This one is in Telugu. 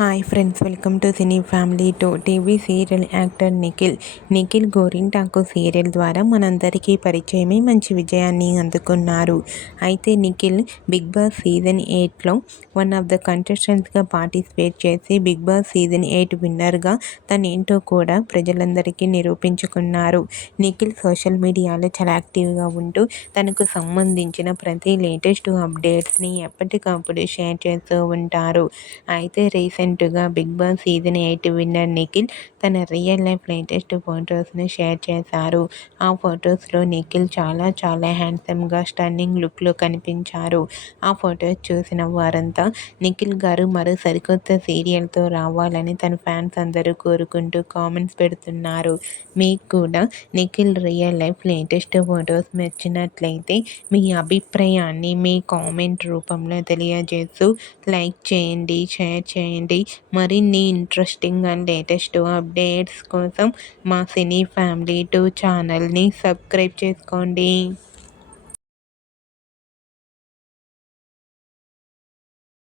Hi friends, welcome to cine family two. TV serial actor Nikhil Gorintaku serial ద్వారా మనందరికీ పరిచయమై మంచి విజయాన్ని అందుకున్నారు. అయితే నిఖిల్ బిగ్ బాస్ సీజన్ 8లో వన్ ఆఫ్ ద కంటెస్టెంట్స్గా పార్టిసిపేట్ చేసి బిగ్ బాస్ సీజన్ 8 విన్నర్గా తనేంటో కూడా ప్రజలందరికీ నిరూపించుకున్నారు. నిఖిల్ సోషల్ మీడియాలో చాలా యాక్టివ్గా ఉంటూ తనకు సంబంధించిన ప్రతి లేటెస్ట్ అప్డేట్స్ని ఎప్పటికప్పుడు షేర్ చేస్తూ ఉంటారు. అయితే రీసెంట్గా Big Boss season 8 winner Nikhil తన రియల్ లైఫ్ లేటెస్ట్ ఫొటోస్ని షేర్ చేశారు. ఆ ఫొటోస్లో నిఖిల్ చాలా హ్యాండ్సమ్గా స్టన్నింగ్ లుక్లో కనిపించారు. ఆ ఫొటోస్ చూసిన వారంతా నిఖిల్ గారు మరో సరికొత్త సీరియల్తో రావాలని తన ఫ్యాన్స్ అందరూ కోరుకుంటూ కామెంట్స్ పెడుతున్నారు. మీకు కూడా Nikhil real life latest photos నచ్చినట్లయితే మీ అభిప్రాయాన్ని మీ కామెంట్ రూపంలో తెలియజేస్తూ లైక్ చేయండి, షేర్ చేయండి. మరిన్ని ఇంట్రెస్టింగ్ అండ్ లేటెస్ట్ అప్డేట్స్ కోసం మా సినీ ఫ్యామిలీ 2 ఛానల్ని సబ్స్క్రైబ్ చేసుకోండి.